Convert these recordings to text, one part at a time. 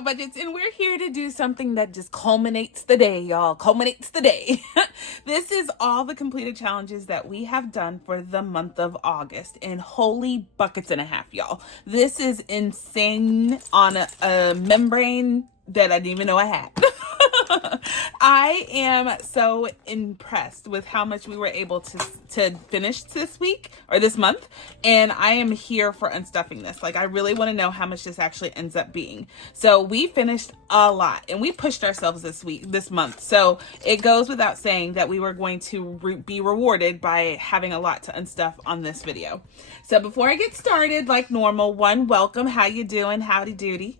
Budgets, and we're here to do something that just culminates the day, y'all. Culminates the day. This is all the completed challenges that we have done for the month of August, and holy buckets and a half, y'all. This is insane on a membrane that I didn't even know I had. I am so impressed with how much we were able to finish this week or this month, and I am here for unstuffing this. Like, I really want to know how much this actually ends up being. So we finished a lot, and we pushed ourselves this month. So it goes without saying that we were going to be rewarded by having a lot to unstuff on this video. So before I get started, like normal, welcome. How you doing? Howdy doody.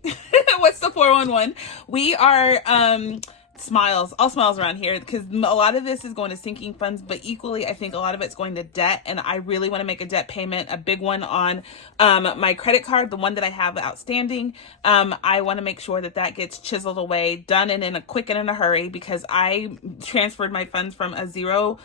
What's the 411? We are all smiles around here, because a lot of this is going to sinking funds, but equally I think a lot of it's going to debt, and I really want to make a debt payment, a big one on my credit card, the one that I have outstanding. I want to make sure that gets chiseled away, done, and in a quick and in a hurry, because I transferred my funds from a zero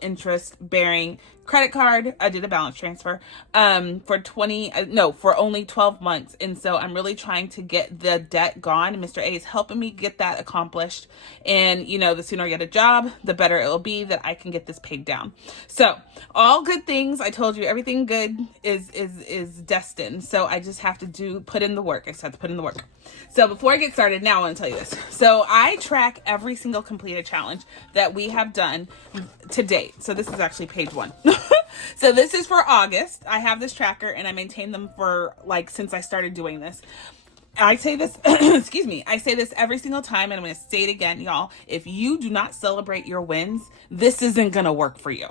interest bearing credit card. I did a balance transfer for only 12 months. And so I'm really trying to get the debt gone. Mr. A is helping me get that accomplished. And the sooner I get a job, the better it will be that I can get this paid down. So all good things. I told you everything good is destined. So I just have to put in the work. I just have to put in the work. So before I get started, now I want to tell you this. So I track every single completed challenge that we have done to date. So this is actually page 1. So this is for August. I have this tracker and I maintain them for since I started doing this. I say this, excuse me, I say this every single time, and I'm going to say it again, y'all. If you do not celebrate your wins, this isn't going to work for you.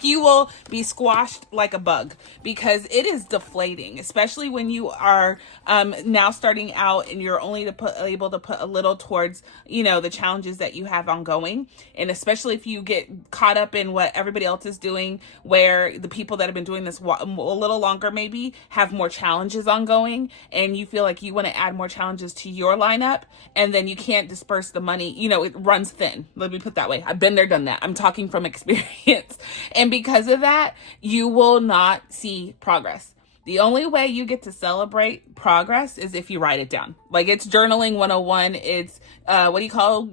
You will be squashed like a bug, because it is deflating, especially when you are now starting out and you're only able to put a little towards, the challenges that you have ongoing. And especially if you get caught up in what everybody else is doing, where the people that have been doing this a little longer maybe have more challenges ongoing, and you feel like you want to add more challenges to your lineup, and then you can't disperse the money. It runs thin. Let me put it that way. I've been there, done that. I'm talking from experience. And because of that, you will not see progress. The only way you get to celebrate progress is if you write it down. It's journaling 101. It's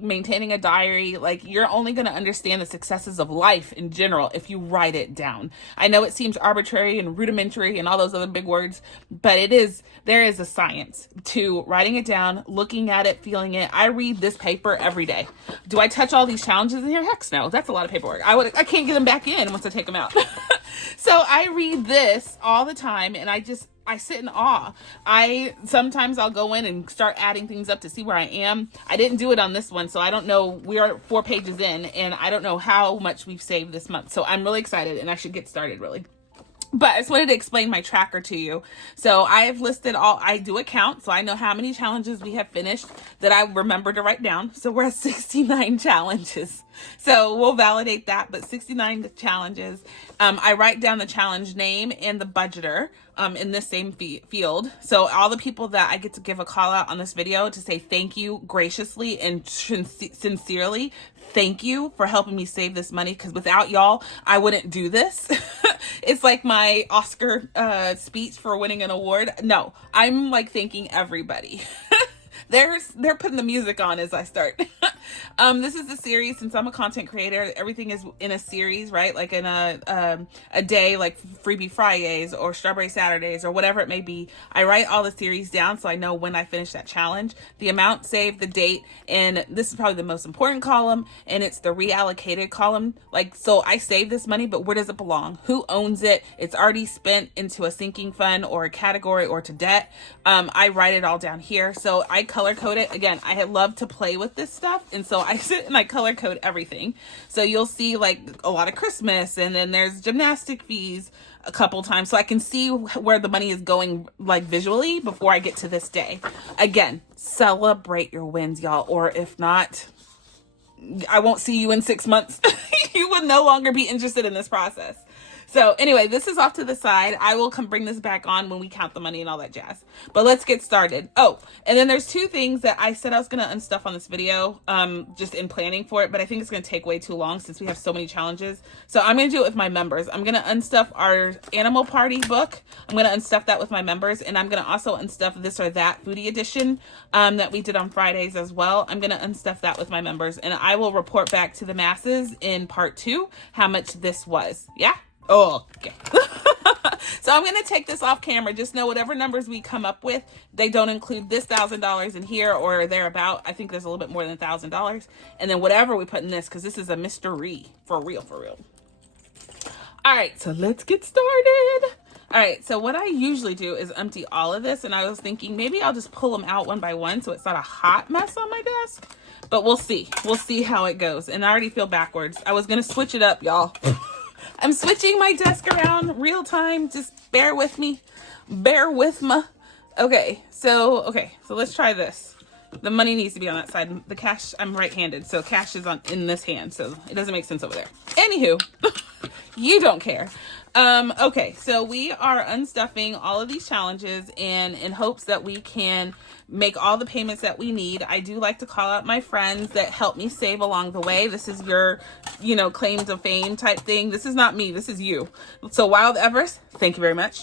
maintaining a diary. You're only going to understand the successes of life in general if you write it down. I know it seems arbitrary and rudimentary and all those other big words, but there is a science to writing it down, looking at it, feeling it. I read this paper every day. Do I touch all these challenges in here? Heck no. That's a lot of paperwork. I can't get them back in once I take them out. So I read this all the time, and I sit in awe. Sometimes I'll go in and start adding things up to see where I am. I didn't do it on this one, so I don't know. We are 4 pages in, and I don't know how much we've saved this month. So I'm really excited, and I should get started really. But I just wanted to explain my tracker to you. So I have listed I do a count, so I know how many challenges we have finished that I remember to write down. So we're at 69 challenges. So we'll validate that, but 69 challenges. I write down the challenge name and the budgeter in this same field. So all the people that I get to give a call out on this video to say thank you graciously and sincerely. Thank you for helping me save this money, because without y'all, I wouldn't do this. It's like my Oscar speech for winning an award. No, I'm thanking everybody. They're putting the music on as I start. This is a series. Since I'm a content creator, everything is in a series, right? Like in a day, like Freebie Fridays or Strawberry Saturdays or whatever it may be. I write all the series down so I know when I finish that challenge, the amount saved, the date, and this is probably the most important column, and it's the reallocated column. So I save this money, but where does it belong? Who owns it? It's already spent into a sinking fund or a category or to debt. I write it all down here. So I color code it. Again, I love to play with this stuff, and so I sit and I color code everything. So you'll see a lot of Christmas, and then there's gymnastic fees a couple times, so I can see where the money is going visually before I get to this day. Again, celebrate your wins, y'all, or if not, I won't see you in 6 months. You will no longer be interested in this process. So anyway, this is off to the side. I will come bring this back on when we count the money and all that jazz. But let's get started. Oh, and then there's two things that I said I was going to unstuff on this video, just in planning for it, but I think it's going to take way too long since we have so many challenges. So I'm going to do it with my members. I'm going to unstuff our Animal Party book. I'm going to unstuff that with my members, and I'm going to also unstuff This or That Foodie Edition that we did on Fridays as well. I'm going to unstuff that with my members, and I will report back to the masses in part 2 how much this was. Yeah? Oh, okay. So I'm going to take this off camera. Just know whatever numbers we come up with, they don't include this $1,000 in here or thereabout. I think there's a little bit more than $1,000. And then whatever we put in this, because this is a mystery. For real, for real. All right, so let's get started. All right, so what I usually do is empty all of this. And I was thinking maybe I'll just pull them out one by one so it's not a hot mess on my desk. But we'll see. We'll see how it goes. And I already feel backwards. I was going to switch it up, y'all. I'm switching my desk around real time. Just bear with me. Bear with me. Okay, so let's try this. The money needs to be on that side. The cash, I'm right-handed, so cash is in this hand, so it doesn't make sense over there. Anywho, you don't care. Okay, so we are unstuffing all of these challenges and in hopes that we can make all the payments that we need. I do like to call out my friends that help me save along the way. This is your, claim to fame type thing. This is not me. This is you. So Wild Everest, thank you very much.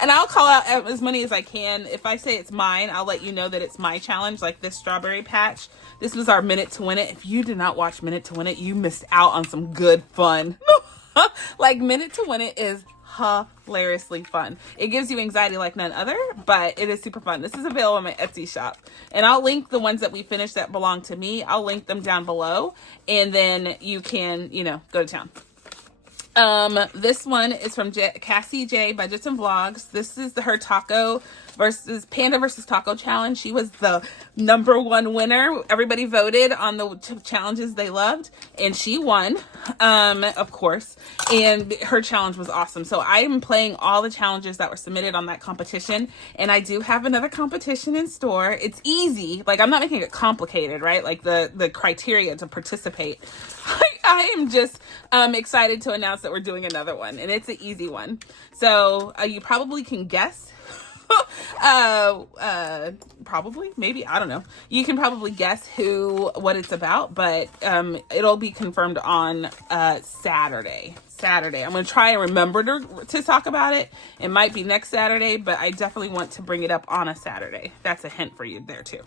And I'll call out as many as I can. If I say it's mine, I'll let you know that it's my challenge, like this strawberry patch. This was our Minute to Win It. If you did not watch Minute to Win It, you missed out on some good fun. Like Minute to Win It is hilariously fun. It gives you anxiety like none other, but it is super fun. This is available on my Etsy shop, and I'll link the ones that we finished that belong to me. I'll link them down below, and then you can, go to town. This one is from Cassie J Budgets and Vlogs. This is her Panda versus Taco challenge. She was the #1 winner. Everybody voted on the challenges they loved, and she won, of course, and her challenge was awesome. So I am playing all the challenges that were submitted on that competition, and I do have another competition in store. It's easy. Like, I'm not making it complicated, right? Like the criteria to participate. I am just excited to announce that we're doing another one, and it's an easy one. So you probably can guess. Probably, maybe, I don't know. You can probably guess what it's about, but it'll be confirmed on Saturday. I'm going to try and remember to talk about it. It might be next Saturday, but I definitely want to bring it up on a Saturday. That's a hint for you there too.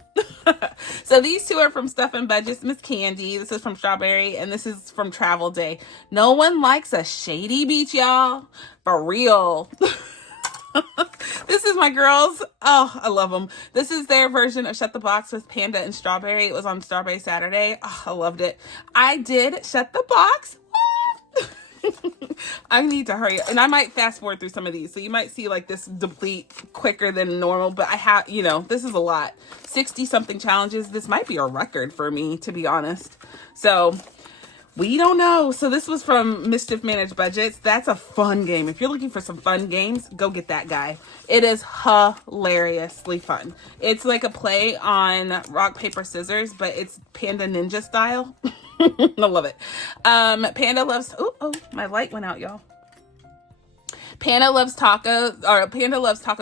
So these two are from Stuff and Budgets. Miss Candy, this is from Strawberry, and this is from Travel Day. No one likes a shady beach, y'all. For real. This is my girls. Oh, I love them. This is their version of Shut the Box with Panda and Strawberry. It was on Strawberry Saturday. Oh, I loved it. I did Shut the Box. I need to hurry up. And I might fast forward through some of these. So you might see like this deplete quicker than normal. But I have, this is a lot. 60 something challenges. This might be a record for me, to be honest. So we don't know. So this was from Mischief Managed Budgets. That's a fun game. If you're looking for some fun games, go get that guy. It is hilariously fun. It's like a play on rock, paper, scissors, but it's Panda Ninja style. I love it. Panda loves, oh, my light went out, y'all. Panda loves Taco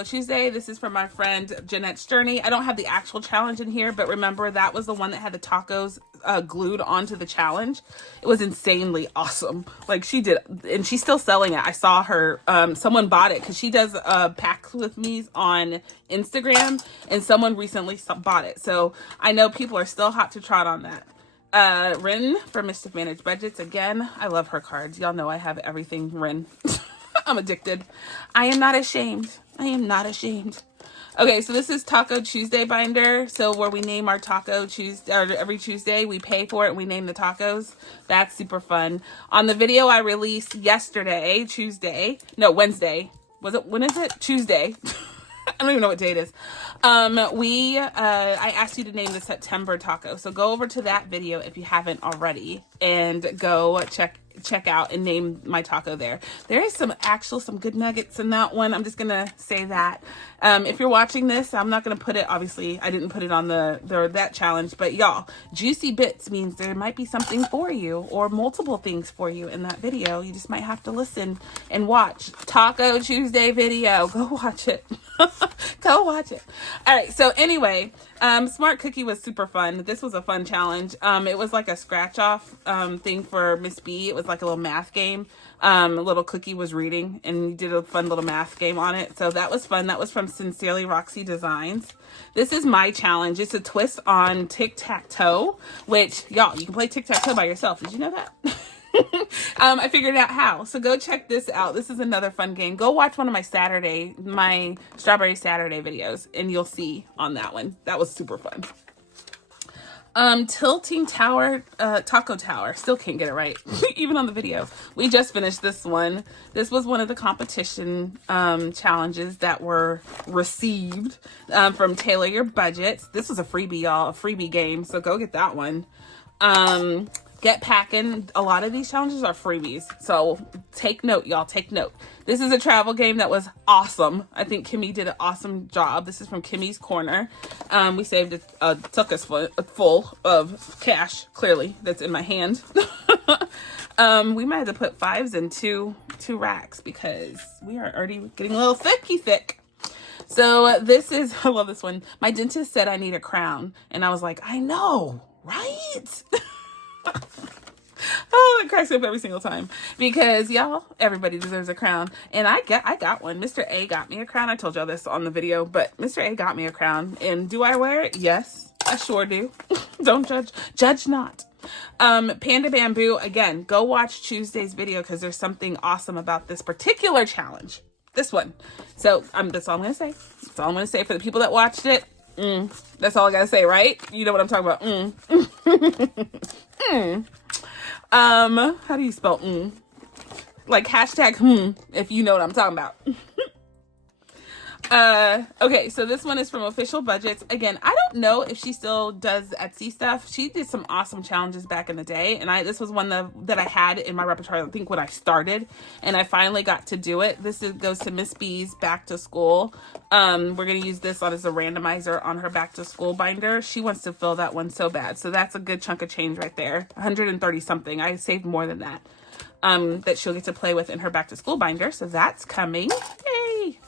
Tuesday. This is from my friend Jeanette's Journey. I don't have the actual challenge in here, but remember that was the one that had the tacos glued onto the challenge. It was insanely awesome. Like, she did, and she's still selling it. I saw her, someone bought it because she does packs with me on Instagram, and someone recently bought it. So I know people are still hot to trot on that. Rin from Mischief Managed Budgets. Again, I love her cards. Y'all know I have everything Rin. I'm addicted. I am not ashamed. Okay, so this is Taco Tuesday binder. So where we name our Taco Tuesday, or every Tuesday we pay for it and we name the tacos. That's super fun. On the video I released yesterday, Wednesday. When is it? Tuesday. I don't even know what date it is. I asked you to name the September taco. So go over to that video if you haven't already and go check check out and name my taco there. There is some good nuggets in that one. I'm just gonna say that. If you're watching this, I'm not gonna put it, obviously I didn't put it on that challenge, but y'all, juicy bits means there might be something for you or multiple things for you in that video. You just might have to listen and watch. Taco Tuesday video, go watch it. Go watch it. All right, so anyway, Smart Cookie was super fun. This was a fun challenge. It was like a scratch off thing for Miss B. It was like a little math game. A little cookie was reading and you did a fun little math game on it. So that was fun. That was from Sincerely Roxy Designs. This is my challenge. It's a twist on tic-tac-toe, which y'all, you can play tic-tac-toe by yourself. Did you know that? I figured out how. So go check this out. This is another fun game. Go watch one of my Strawberry Saturday videos and you'll see on that one. That was super fun. Tilting Tower, Taco Tower. Still can't get it right, even on the video. We just finished this one. This was one of the competition challenges that were received from Tailor Your Budgets. This was a freebie, y'all, a freebie game. So go get that one. Get packing. A lot of these challenges are freebies. So take note, y'all, take note. This is a travel game that was awesome. I think Kimmy did an awesome job. This is from Kimmie's Corner. We saved a tuckus full of cash, clearly, that's in my hand. We might have to put 5s in two racks because we are already getting a little thick. So this is, I love this one. My dentist said I need a crown. And I was like, I know, right? Oh, it cracks me up every single time because y'all, everybody deserves a crown, and I got one. Mr. A got me a crown. I told y'all this on the video, but Mr. A got me a crown, and do I wear it? Yes, I sure do. Don't judge not. Panda Bamboo, again, go watch Tuesday's video because there's something awesome about this particular challenge. This one. So that's all I'm gonna say. That's all I'm gonna say for the people that watched it. That's all I gotta say, right? You know what I'm talking about. How do you spell like hashtag if you know what I'm talking about. Okay, so this one is from Official Budgets. Again, I don't know if she still does Etsy stuff. She did some awesome challenges back in the day, and this was one that I had in my repertoire, I think, when I started, and I finally got to do it. This goes to Miss B's Back to School. We're going to use this as a randomizer on her Back to School binder. She wants to fill that one so bad, so that's a good chunk of change right there. 130 something. I saved more than that. That she'll get to play with in her Back to School binder, so that's coming. Yay!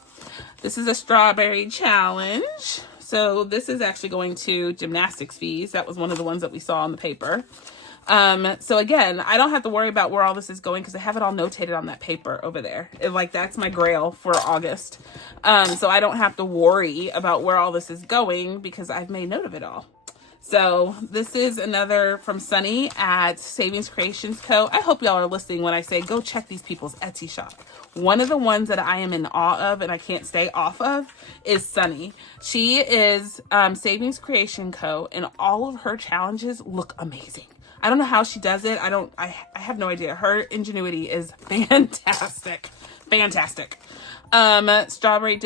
This is a strawberry challenge. So this is actually going to gymnastics fees. That was one of the ones that we saw on the paper. So again, I don't have to worry about where all this is going because I have it all notated on that paper over there. That's my grail for August. So I don't have to worry about where all this is going because I've made note of it all. So this is another from Sunny at Savings Creations Co. I hope y'all are listening when I say go check these people's Etsy shop. One of the ones that I am in awe of and I can't stay off of is Sunny. She is Savings Creation Co. and all of her challenges look amazing. I don't know how she does it. I have no idea. Her ingenuity is fantastic. Fantastic. Chocolate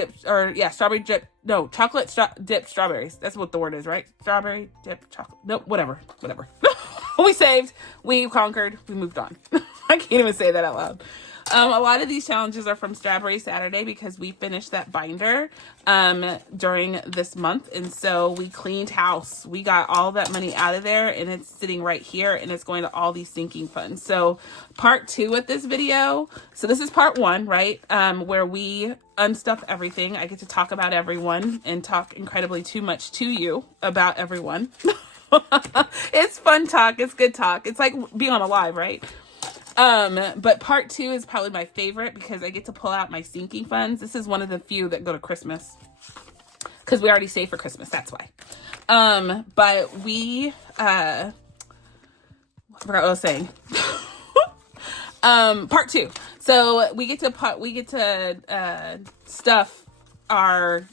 dip strawberries. That's what the word is, right? Strawberry dip chocolate. No, whatever. We saved, we conquered, we moved on. I can't even say that out loud. A lot of these challenges are from Strawberry Saturday because we finished that binder during this month, and so we cleaned house. We got all that money out of there, and it's sitting right here, and it's going to all these sinking funds. So part 2 of this video, so this is part 1, right, where we unstuff everything. I get to talk about everyone and talk incredibly too much to you about everyone. It's fun talk. It's good talk. It's like being on a live, right? But part 2 is probably my favorite because I get to pull out my sinking funds. This is one of the few that go to Christmas because we already saved for Christmas. That's why. But we, I forgot what I was saying. Part 2. So we get to stuff our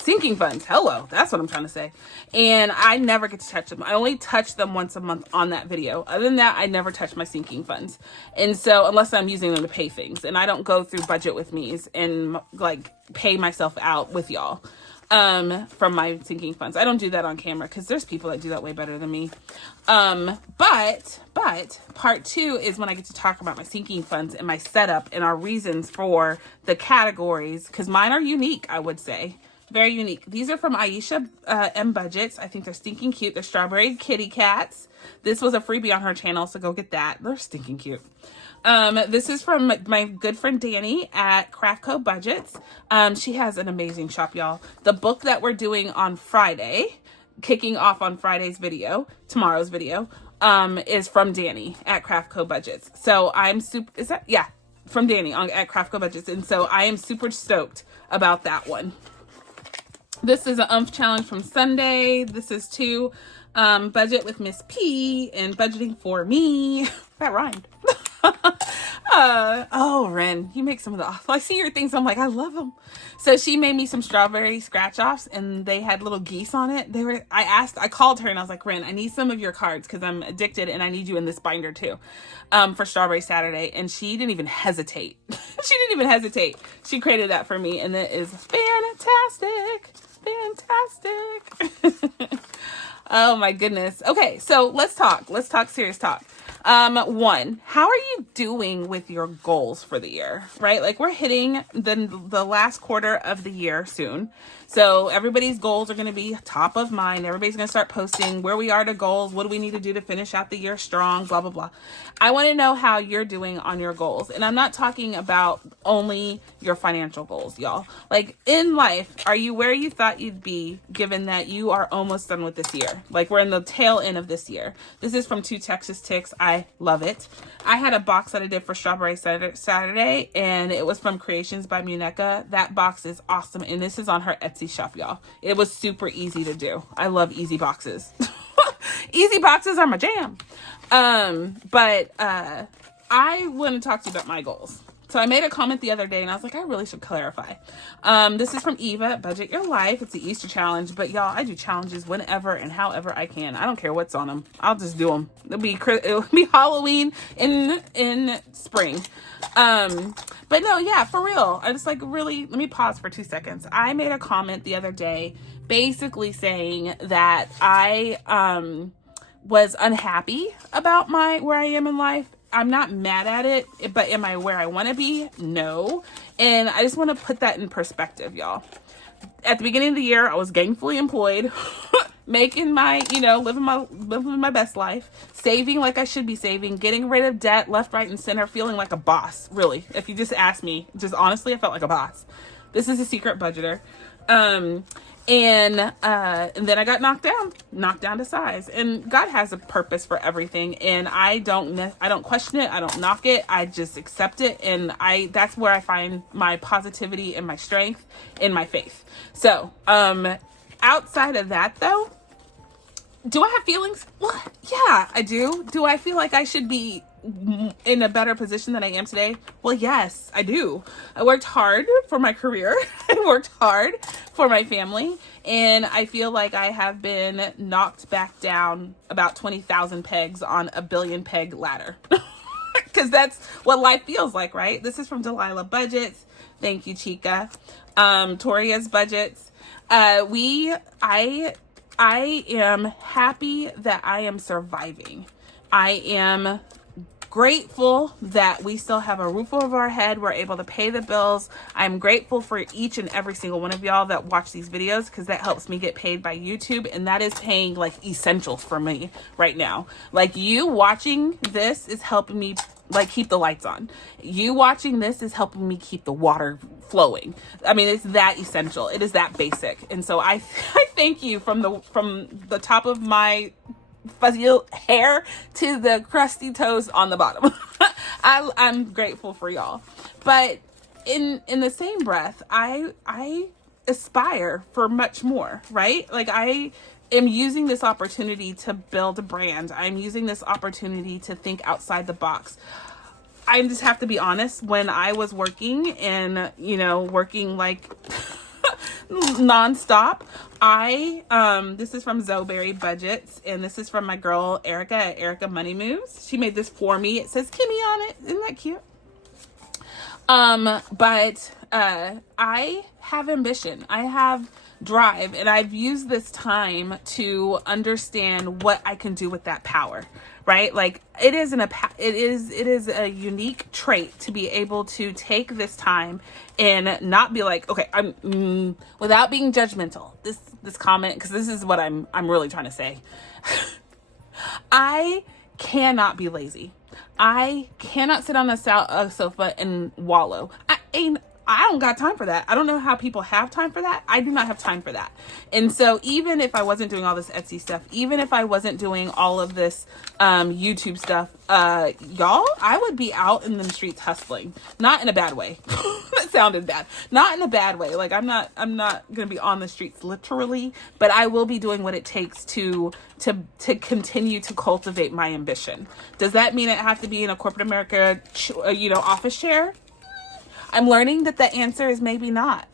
sinking funds. Hello, that's what I'm trying to say. And I never get to touch them. I only touch them once a month on that video. Other than that, I never touch my sinking funds. And so unless I'm using them to pay things, and I don't go through Budget with Me's and like pay myself out with y'all. from my sinking funds. I don't do that on camera because there's people that do that way better than me. But part 2 is when I get to talk about my sinking funds and my setup and our reasons for the categories, because mine are unique, I would say. Very unique. These are from Aisha M Budgets. I think they're stinking cute. They're strawberry kitty cats. This was a freebie on her channel, so go get that. They're stinking cute. This is from my good friend Danny at KimmiesBudgets. She has an amazing shop, y'all. The book that we're doing on Friday, kicking off on Friday's video, tomorrow's video, is from Danny at KimmiesBudgets. So I'm from Danny at KimmiesBudgets. And so I am super stoked about that one. This is an challenge from Sunday. This is to budget with Miss P and budgeting for me. That rhymed. Oh, Ren, you make some of the, I see your things. I'm like, I love them. So she made me some strawberry scratch offs and they had little geese on it. I called her and I was like, Ren, I need some of your cards because I'm addicted and I need you in this binder too, for Strawberry Saturday. And she didn't even hesitate. She created that for me and it is fantastic. Oh my goodness. Okay, so let's talk serious talk. One, how are you doing with your goals for the year, right? Like we're hitting the last quarter of the year soon. So everybody's goals are going to be top of mind. Everybody's going to start posting where we are to goals. What do we need to do to finish out the year strong, blah, blah, blah. I want to know how you're doing on your goals. And I'm not talking about only your financial goals, y'all. Like in life, are you where you thought you'd be given that you are almost done with this year? Like we're in the tail end of this year. This is from 2 Texas Ticks. I love it. I had a box that I did for Strawberry Saturday and it was from Creations by Muneka. That box is awesome. And this is on her Etsy shop, y'all. It was super easy to do. I love easy boxes. Easy boxes are my jam. But I want to talk to you about my goals. So I made a comment the other day and I was like, I really should clarify. This is from Eva at Budget Your Life. It's the Easter challenge, but y'all, I do challenges whenever and however I can. I don't care what's on them. I'll just do them. It'll be Halloween in spring. But no, yeah, for real. I just let me pause for 2 seconds. I made a comment the other day basically saying that I was unhappy about where I am in life. I'm not mad at it, but am I where I want to be? No. And I just want to put that in perspective, y'all. At the beginning of the year, I was gainfully employed, making living my best life, saving like I should be saving, getting rid of debt left, right, and center, feeling like a boss. Really, if you just ask me, just honestly, I felt like a boss. This is a secret budgeter. And then I got knocked down to size. And God has a purpose for everything. And I don't question it. I don't knock it. I just accept it. And that's where I find my positivity and my strength in my faith. So, outside of that though, do I have feelings? Well, yeah, I do. Do I feel like I should be in a better position than I am today? Well, yes, I do. I worked hard for my career. I worked hard for my family. And I feel like I have been knocked back down about 20,000 pegs on a billion peg ladder. Because that's what life feels like, right? This is from Delilah Budgets. Thank you, Chica. Toria's Budgets. I am happy that I am surviving. I am grateful that we still have a roof over our head. We're able to pay the bills. I'm grateful for each and every single one of y'all that watch these videos because that helps me get paid by YouTube, and that is paying like essentials for me right now. Like you watching this is helping me like keep the lights on. You watching this is helping me keep the water flowing. I mean, it's that essential. It is that basic. And so I thank you from the top of my fuzzy hair to the crusty toes on the bottom. I'm grateful for y'all. But in the same breath, I aspire for much more, right? Like I am using this opportunity to build a brand. I'm using this opportunity to think outside the box. I just have to be honest, when I was working and, working like nonstop, this is from Zoeberry Budgets, and this is from my girl Erica at Erica Money Moves. She made this for me. It says Kimmy on it. Isn't that cute? But I have ambition. I have drive, and I've used this time to understand what I can do with that power, right? Like it is a unique trait to be able to take this time and not be like, okay, without being judgmental. This comment, because this is what I'm really trying to say. I cannot be lazy. I cannot sit on a sofa and wallow. I don't got time for that. I don't know how people have time for that. I do not have time for that. And so even if I wasn't doing all this Etsy stuff, even if I wasn't doing all of this YouTube stuff, y'all, I would be out in the streets hustling. Not in a bad way. That sounded bad. Not in a bad way. Like I'm not going to be on the streets literally, but I will be doing what it takes to continue to cultivate my ambition. Does that mean I have to be in a corporate America, office chair? I'm learning that the answer is maybe not.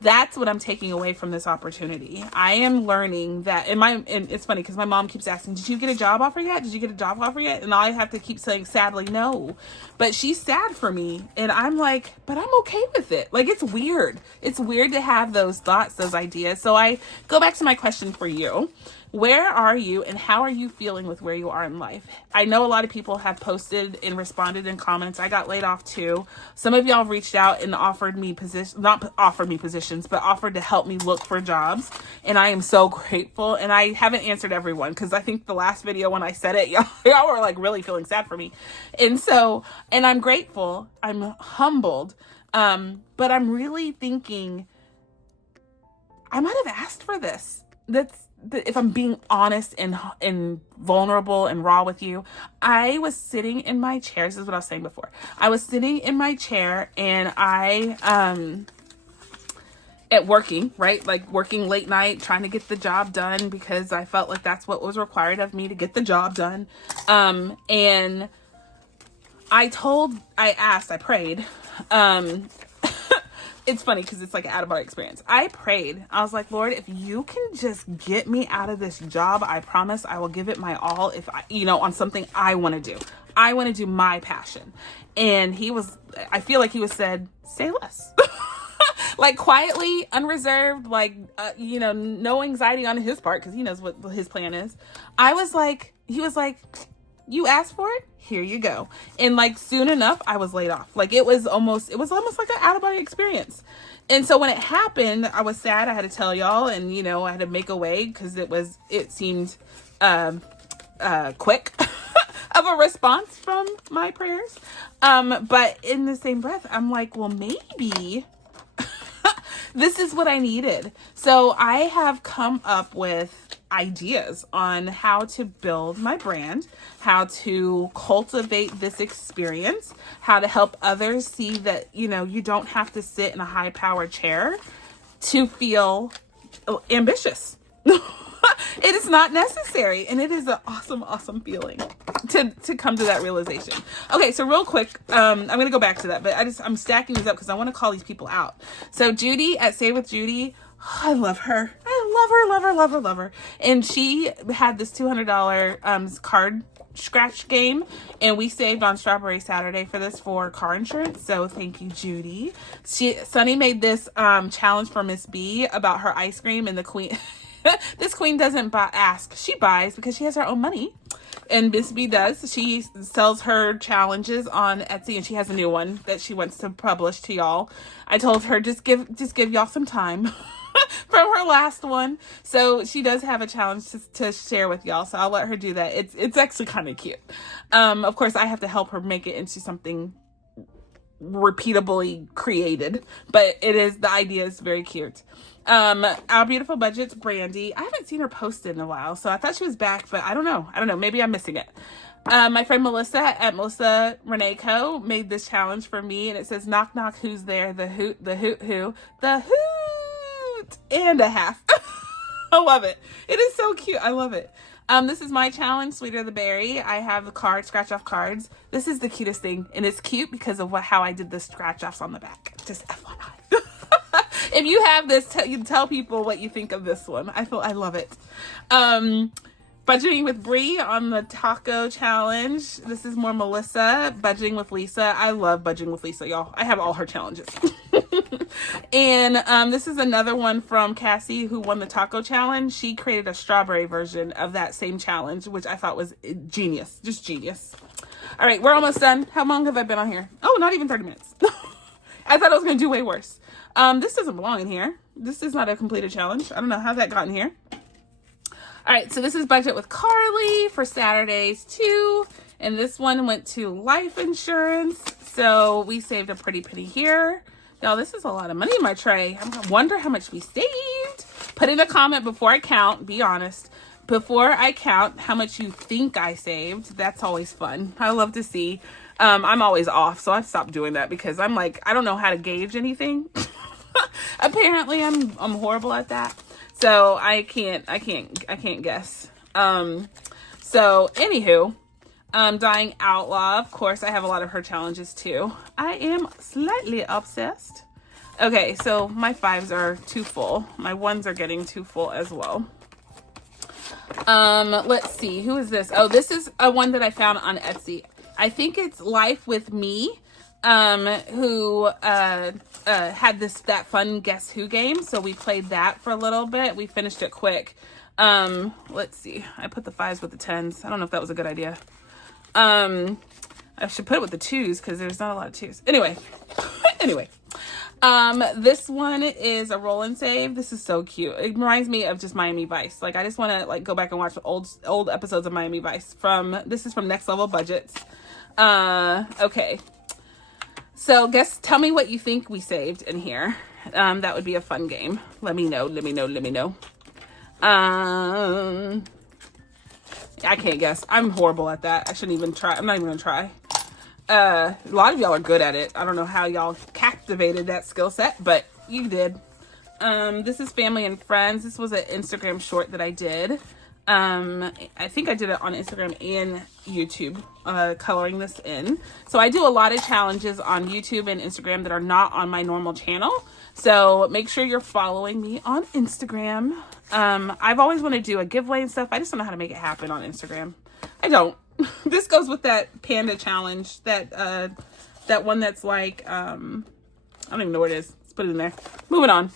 That's what I'm taking away from this opportunity. I am learning that, and it's funny because my mom keeps asking, did you get a job offer yet? Did you get a job offer yet? And I have to keep saying sadly no. But she's sad for me. And I'm like, but I'm okay with it. Like, it's weird. It's weird to have those thoughts, those ideas. So I go back to my question for you. Where are you and how are you feeling with where you are in life? I know a lot of people have posted and responded in comments. I got laid off too. Some of y'all reached out and offered me not offered me positions, but offered to help me look for jobs. And I am so grateful. And I haven't answered everyone because I think the last video when I said it, y'all were like really feeling sad for me. And I'm grateful. I'm humbled. But I'm really thinking I might have asked for this. If I'm being honest and vulnerable and raw with you, I was sitting in my chair. This is what I was saying before. I was sitting in my chair and at working, right? Like working late night, trying to get the job done because I felt like that's what was required of me to get the job done. And I prayed, it's funny because it's like an out-of-body experience. I prayed. I was like, Lord, if you can just get me out of this job, I promise I will give it my all on something I want to do. I want to do my passion. And I feel like he said, say less. Like quietly, unreserved, like, no anxiety on his part because he knows what his plan is. He was like, you asked for it? Here you go. And like soon enough, I was laid off. Like it was almost like an out of body experience. And so when it happened, I was sad. I had to tell y'all and, I had to make a way because it seemed quick of a response from my prayers. But in the same breath, I'm like, well, maybe this is what I needed. So I have come up with ideas on how to build my brand, how to cultivate this experience, how to help others see that, you don't have to sit in a high power chair to feel ambitious. It is not necessary. And it is an awesome, awesome feeling to come to that realization. Okay. So real quick, I'm going to go back to that, but I'm stacking these up because I want to call these people out. So Judy at Stay With Judy, I love her. Love her. And she had this $200 card scratch game, and we saved on Strawberry Saturday for car insurance. So thank you, Judy. Sunny made this challenge for Miss B about her ice cream, and the queen. This queen doesn't ask; she buys because she has her own money. And Miss B does. She sells her challenges on Etsy, and she has a new one that she wants to publish to y'all. I told her just give y'all some time from her last one. So she does have a challenge to share with y'all. So I'll let her do that. It's actually kind of cute. Of course, I have to help her make it into something repeatably created, but the idea is very cute. Our beautiful budgets, Brandy. I haven't seen her posted in a while, so I thought she was back, but I don't know. Maybe I'm missing it. My friend Melissa at Melissa Renee Co. made this challenge for me, and it says, knock, knock, who's there? The hoot, who, the hoot and a half. I love it. It is so cute. I love it. This is my challenge, Sweeter the Berry. I have the card, scratch off cards. This is the cutest thing, and it's cute because of how I did the scratch offs on the back. Just FYI. If you have this, you tell people what you think of this one. I love it. Budgeting with Bree on the taco challenge. This is more Melissa. Budgeting with Lisa. I love budgeting with Lisa, y'all. I have all her challenges. And this is another one from Cassie, who won the taco challenge. She created a strawberry version of that same challenge, which I thought was genius. Just genius. All right, we're almost done. How long have I been on here? Oh, not even 30 minutes. I thought I was going to do way worse. This doesn't belong in here. This is not a completed challenge. I don't know how that got in here. All right, so this is Budget with Carly for Saturdays too. And this one went to life insurance. So we saved a pretty penny here. Y'all, this is a lot of money in my tray. I wonder how much we saved. Put in a comment before I count. Be honest. Before I count how much you think I saved. That's always fun. I love to see. I'm always off, so I've stopped doing that because I'm like, I don't know how to gauge anything. Apparently, I'm horrible at that. So I can't guess. So anywho, Dying Outlaw. Of course, I have a lot of her challenges too. I am slightly obsessed. Okay, so my 5s are too full. My 1s are getting too full as well. Let's see. Who is this? Oh, this is a one that I found on Etsy. I think it's Life with Me, who had that fun Guess Who game. So we played that for a little bit. We finished it quick. Let's see. I put the 5s with the 10s. I don't know if that was a good idea. I should put it with the 2s because there's not a lot of 2s. Anyway. This one is a roll and save. This is so cute. It reminds me of just Miami Vice. Like, I just want to like go back and watch old episodes of Miami Vice. This is from Next Level Budgets. Okay. So tell me what you think we saved in here. That would be a fun game. Let me know. I can't guess. I'm horrible at that. I shouldn't even try. I'm not even gonna try. A lot of y'all are good at it. I don't know how y'all captivated that skill set, but you did. This is Family and Friends. This was an Instagram short that I did. I think I did it on Instagram and YouTube, coloring this in. So I do a lot of challenges on YouTube and Instagram that are not on my normal channel. So make sure you're following me on Instagram. I've always wanted to do a giveaway and stuff. I just don't know how to make it happen on Instagram. I don't. This goes with that panda challenge, that one that's like, I don't even know what it is. Let's put it in there. Moving on.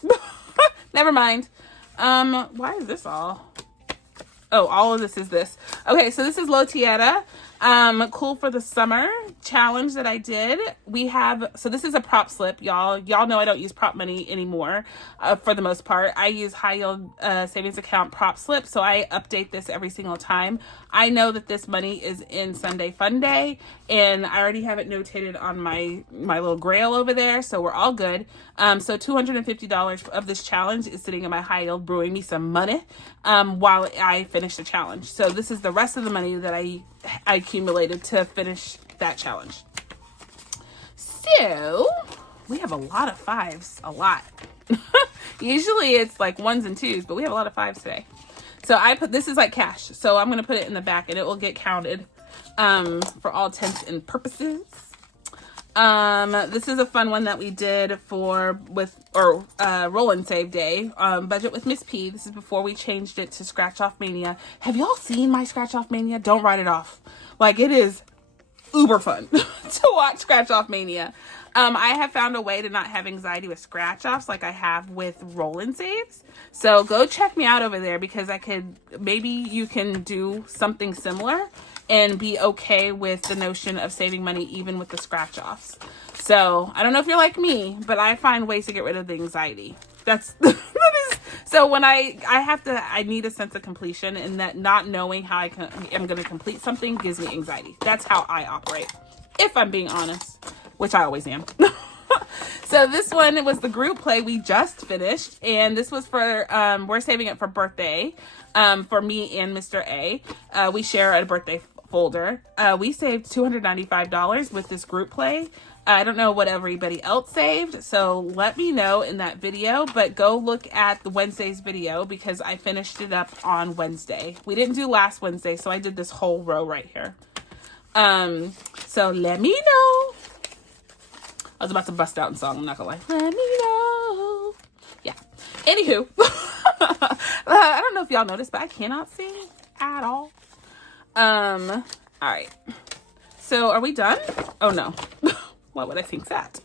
Never mind. Why is this all? Oh, all of this is this. Okay, so this is Lotieta. Cool for the summer challenge that I did. So this is a prop slip, y'all. Y'all know I don't use prop money anymore, for the most part. I use high yield savings account prop slip, so I update this every single time. I know that this money is in Sunday Fun Day, and I already have it notated on my little grail over there, so we're all good. So $250 of this challenge is sitting in my high yield, brewing me some money while I finish the challenge. So this is the rest of the money that I accumulated to finish that challenge. So we have a lot of 5s, a lot. Usually it's like 1s and 2s, but we have a lot of 5s today. So this is like cash. So I'm going to put it in the back and it will get counted for all intents and purposes. This is a fun one that we did roll and save day, budget with Miss P. This is before we changed it to Scratch Off Mania. Have y'all seen my Scratch Off Mania? Don't write it off. Like, it is uber fun to watch Scratch Off Mania. I have found a way to not have anxiety with scratch offs like I have with roll and saves. So go check me out over there because maybe you can do something similar and be okay with the notion of saving money even with the scratch offs. So I don't know if you're like me, but I find ways to get rid of the anxiety. That is so when I need a sense of completion, and that not knowing how I'm going to complete something gives me anxiety. That's how I operate, if I'm being honest, which I always am. So this one was the group play we just finished, and this was for we're saving it for birthday for me and Mr. A. We share a birthday folder. We saved $295 with this group play. I don't know what everybody else saved, so let me know in that video, but go look at the Wednesday's video because I finished it up on Wednesday. We didn't do last Wednesday, so I did this whole row right here. So let me know. I was about to bust out in song, I'm not gonna lie. Let me know. Yeah. Anywho, I don't know if y'all noticed, but I cannot sing. at all. All right. So are we done? Oh no. What would I think that?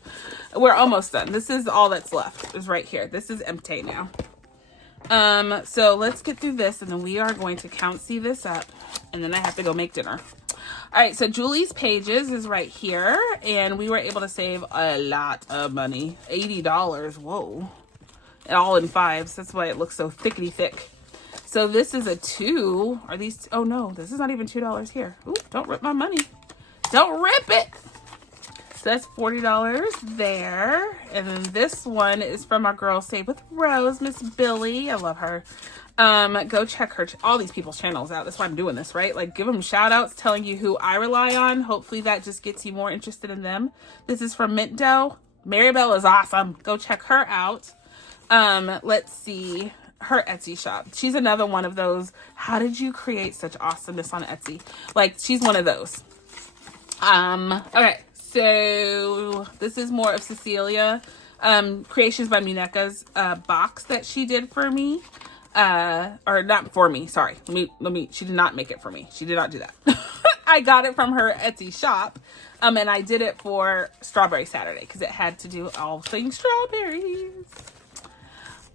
We're almost done. This is all that's left is right here. This is empty now. So let's get through this and then we are going to count see this up and then I have to go make dinner. All right, so Julie's Pages is right here and we were able to save a lot of money. $80. Whoa. All in fives. That's why it looks so thickety thick. So this is a 2. Are these? Oh no, this is not even $2 here. Ooh, don't rip my money. Don't rip it. So that's $40 there. And then this one is from our girl Save with Rose, Miss Billy. I love her. Go check her, all these people's channels out. That's why I'm doing this, right? Like give them shout outs, telling you who I rely on. Hopefully that just gets you more interested in them. This is from Mint Dough. Maribel is awesome. Go check her out. Let's see her Etsy shop. She's another one of those. How did you create such awesomeness on Etsy? Like she's one of those. Okay. So this is more of Cecilia, Creations by Muneka's, box that she did for me. Or not for me. Sorry. Let me, she did not make it for me. She did not do that. I got it from her Etsy shop. And I did it for Strawberry Saturday because it had to do all things strawberries.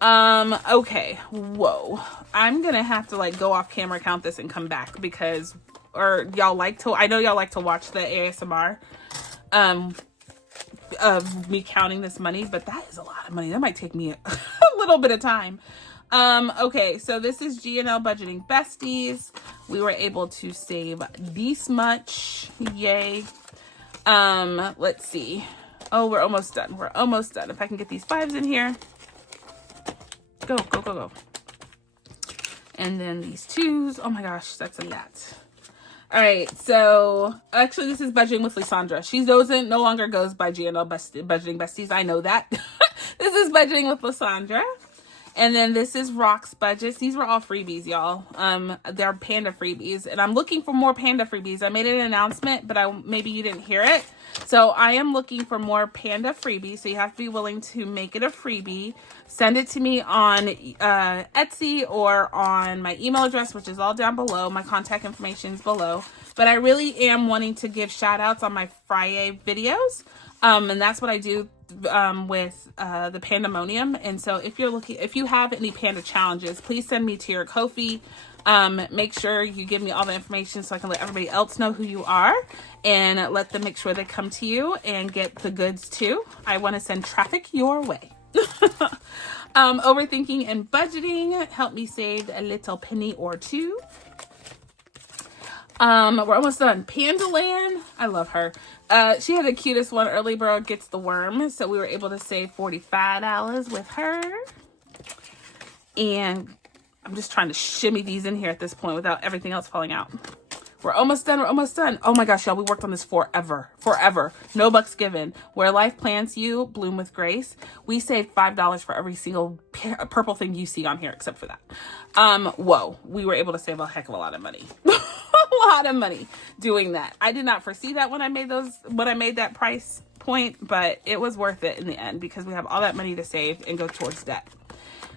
Okay. Whoa. I'm going to have to like go off camera, count this and come back because, or y'all like to, I know y'all like to watch the ASMR, of me counting this money, but that is a lot of money. That might take me a little bit of time. Okay, so this is G&L Budgeting Besties. We were able to save this much. Yay. Let's see. Oh, we're almost done. We're almost done. If I can get these 5s in here. Go, go, go, go. And then these 2s. Oh my gosh, that's a lot. All right, so actually this is Budgeting with Lysandra. She no longer goes by G&L Budgeting Besties. I know that. This is Budgeting with Lysandra. And then this is Rock's Budgets. These were all freebies, y'all. They're Panda freebies. And I'm looking for more Panda freebies. I made an announcement, but maybe you didn't hear it. So I am looking for more Panda freebies. So you have to be willing to make it a freebie. Send it to me on Etsy or on my email address, which is all down below. My contact information is below. But I really am wanting to give shout outs on my Friday videos. And that's what I do with the Pandemonium. And so if you have any Panda challenges, please send me to your Ko-fi. Make sure you give me all the information so I can let everybody else know who you are and let them make sure they come to you and get the goods too. I want to send traffic your way. Overthinking and budgeting. Help me save a little penny or two. We're almost done. Pandaland. I love her. She had the cutest one. Early Bird Gets the Worm. So we were able to save $45 with her. And I'm just trying to shimmy these in here at this point without everything else falling out. We're almost done. We're almost done. Oh my gosh, y'all. We worked on this forever. Forever. No bucks given. Where life plants you, bloom with grace. We saved $5 for every single purple thing you see on here except for that. Whoa. We were able to save a heck of a lot of money. A lot of money doing that. I did not foresee that when I made that price point, but it was worth it in the end because we have all that money to save and go towards debt.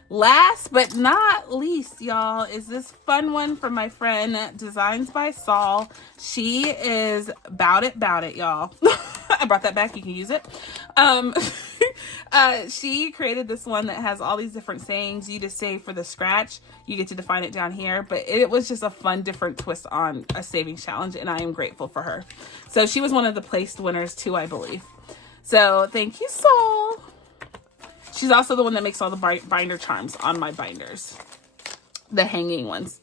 Last but not least, y'all, is this fun one from my friend Designs by Saul. She is bout it, y'all. I brought that back. You can use it. She created this one that has all these different sayings. You just save for the scratch. You get to define it down here. But it was just a fun, different twist on a savings challenge, and I am grateful for her. So she was one of the placed winners too, I believe. So thank you, Saul. She's also the one that makes all the binder charms on my binders. The hanging ones.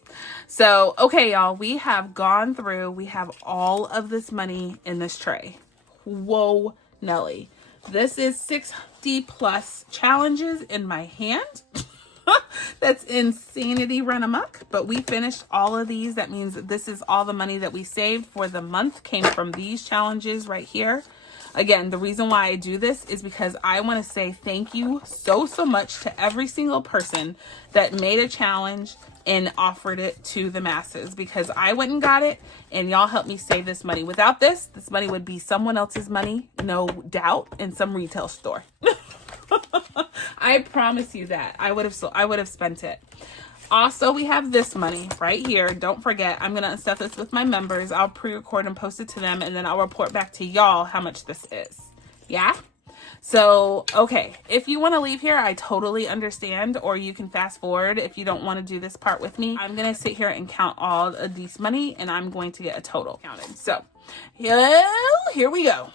So, okay, y'all. We have gone through. We have all of this money in this tray. Whoa, Nelly. This is 60 plus challenges in my hand. That's insanity run amok. But we finished all of these. That means that this is all the money that we saved for the month came from these challenges right here. Again, the reason why I do this is because I want to say thank you so much to every single person that made a challenge and offered it to the masses, because I went and got it and y'all helped me save this money. Without this money would be someone else's money, no doubt, in some retail store. I promise you that. I would have spent it. Also, we have this money right here. Don't forget, I'm going to unstuff this with my members. I'll pre-record and post it to them, and then I'll report back to y'all how much this is. Yeah? So, okay, if you want to leave here, I totally understand, or you can fast forward if you don't want to do this part with me. I'm going to sit here and count all of these money, and I'm going to get a total counted. So, here we go.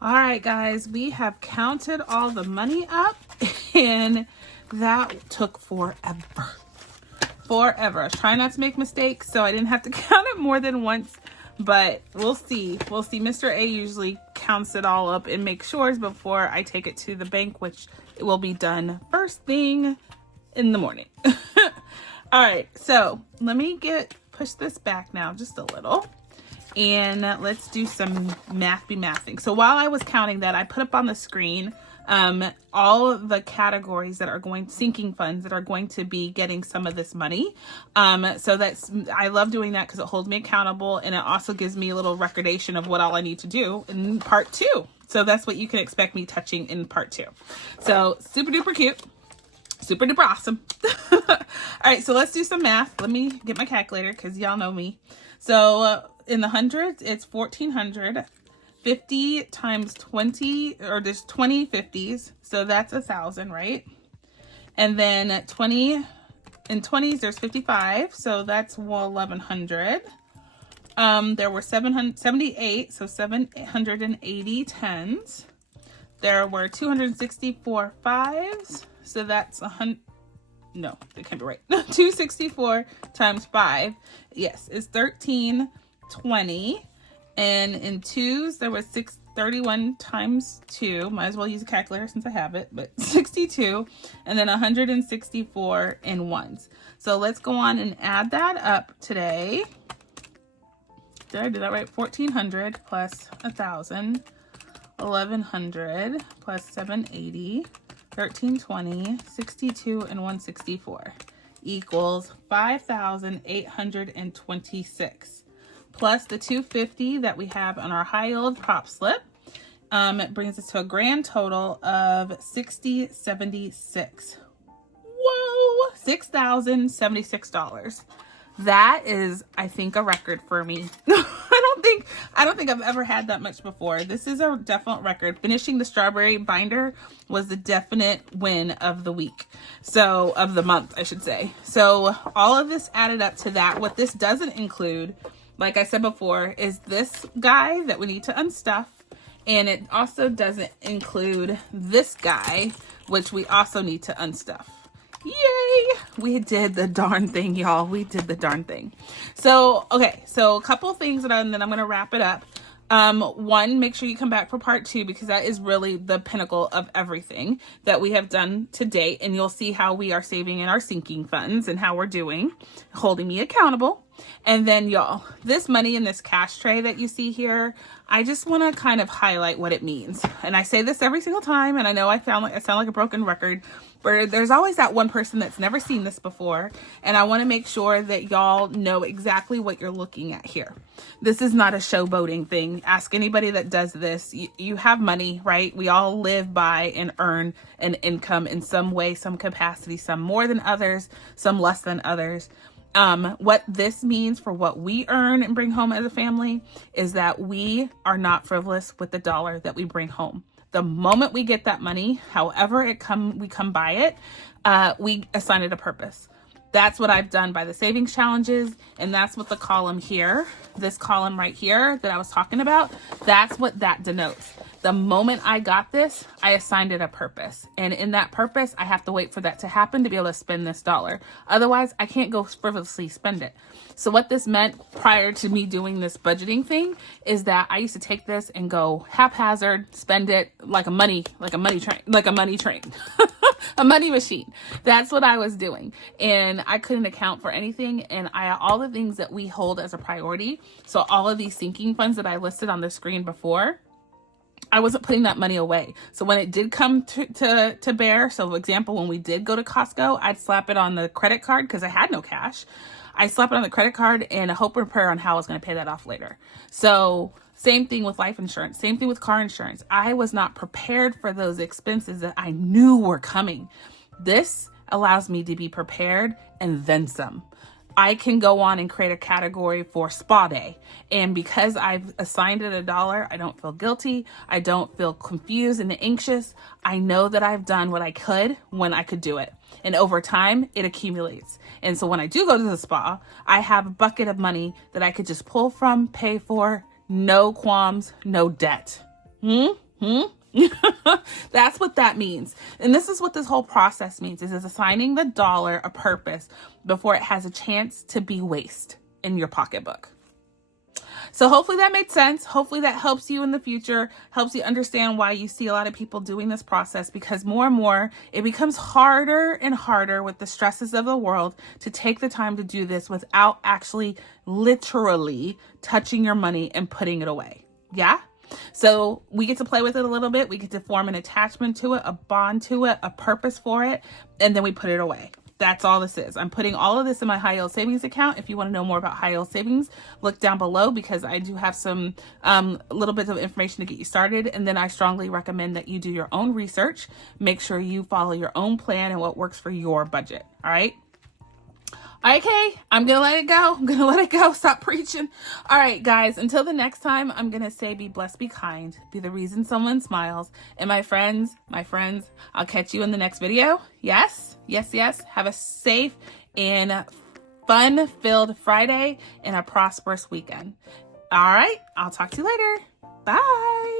All right, guys, we have counted all the money up, and that took forever. Forever. I was trying not to make mistakes, so I didn't have to count it more than once, but we'll see. We'll see. Mr. A usually counts it all up and makes sure before I take it to the bank, which it will be done first thing in the morning. All right, so let me push this back now just a little. And let's do some mathing. So while I was counting that, I put up on the screen all of the categories that are sinking funds that are going to be getting some of this money. So I love doing that because it holds me accountable, and it also gives me a little recordation of what all I need to do in part 2. So that's what you can expect me touching in part 2. So super duper cute. Super duper awesome. All right, so let's do some math. Let me get my calculator because y'all know me. So in the hundreds, it's 1,400. 50 times 20, or there's 20 50s, so that's 1,000, right? And then 20 in 20s, there's 55, so that's 1,100. There were 778, so 780 tens. There were 264 fives, so that's 100. No, that can't be right. 264 times 5, yes, is 1,320. And in twos, there was 631 times 2. Might as well use a calculator since I have it, but 62. And then 164 in ones. So let's go on and add that up today. Did I do that right? 1,400 plus 1,000. 1,100 plus 780. 1,320, 62, and 164. equals $5,826 plus the $250 that we have on our high yield prop slip. It brings us to a grand total of $60.76. Whoa, $6,076. That is, I think, a record for me. I don't think I've ever had that much before. This is a definite record. Finishing the strawberry binder was the definite win of the week. So, of the month, I should say. So, all of this added up to that. What this doesn't include, like I said before, is this guy that we need to unstuff. And it also doesn't include this guy, which we also need to unstuff. Yay! We did the darn thing, y'all. We did the darn thing. So, okay. So, a couple things and then I'm going to wrap it up. One, make sure you come back for part 2 because that is really the pinnacle of everything that we have done to date. And you'll see how we are saving in our sinking funds and how we're doing, holding me accountable. And then, y'all, this money in this cash tray that you see here, I just want to kind of highlight what it means. And I say this every single time, and I know I sound like a broken record, but there's always that one person that's never seen this before. And I want to make sure that y'all know exactly what you're looking at here. This is not a showboating thing. Ask anybody that does this. You have money, right? We all live by and earn an income in some way, some capacity, some more than others, some less than others. What this means for what we earn and bring home as a family is that we are not frivolous with the dollar that we bring home. The moment we get that money, however we come by it, we assign it a purpose. That's what I've done by the savings challenges. And that's what the column here, this column right here that I was talking about, that's what that denotes. The moment I got this, I assigned it a purpose. And in that purpose, I have to wait for that to happen to be able to spend this dollar. Otherwise, I can't go frivolously spend it. So what this meant prior to me doing this budgeting thing is that I used to take this and go haphazard, spend it like a money train, a money machine. That's what I was doing. And I couldn't account for anything. And all the things that we hold as a priority. So all of these sinking funds that I listed on the screen before, I wasn't putting that money away. So when it did come to bear, so for example, when we did go to Costco, I'd slap it on the credit card because I had no cash. I slap it on the credit card and a hope and prayer on how I was going to pay that off later. So same thing with life insurance, same thing with car insurance. I was not prepared for those expenses that I knew were coming. This allows me to be prepared and then some. I can go on and create a category for spa day. And because I've assigned it $1, I don't feel guilty. I don't feel confused and anxious. I know that I've done what I could when I could do it. And over time, it accumulates. And so when I do go to the spa, I have a bucket of money that I could just pull from, pay for, no qualms, no debt. That's what that means. And this is what this whole process means, is assigning the dollar a purpose before it has a chance to be waste in your pocketbook. So hopefully that made sense. Hopefully that helps you in the future, helps you understand why you see a lot of people doing this process, because more and more it becomes harder and harder with the stresses of the world to take the time to do this without actually literally touching your money and putting it away. Yeah? So we get to play with it a little bit. We get to form an attachment to it, a bond to it, a purpose for it, and then we put it away. That's all this is. I'm putting all of this in my high yield savings account. If you want to know more about high yield savings, look down below because I do have some little bits of information to get you started. And then I strongly recommend that you do your own research. Make sure you follow your own plan and what works for your budget. All right. Okay, I'm going to let it go. Stop preaching. All right, guys, until the next time, I'm going to say be blessed, be kind, be the reason someone smiles. And my friends, I'll catch you in the next video. Yes. Have a safe and fun-filled Friday and a prosperous weekend. All right, I'll talk to you later. Bye.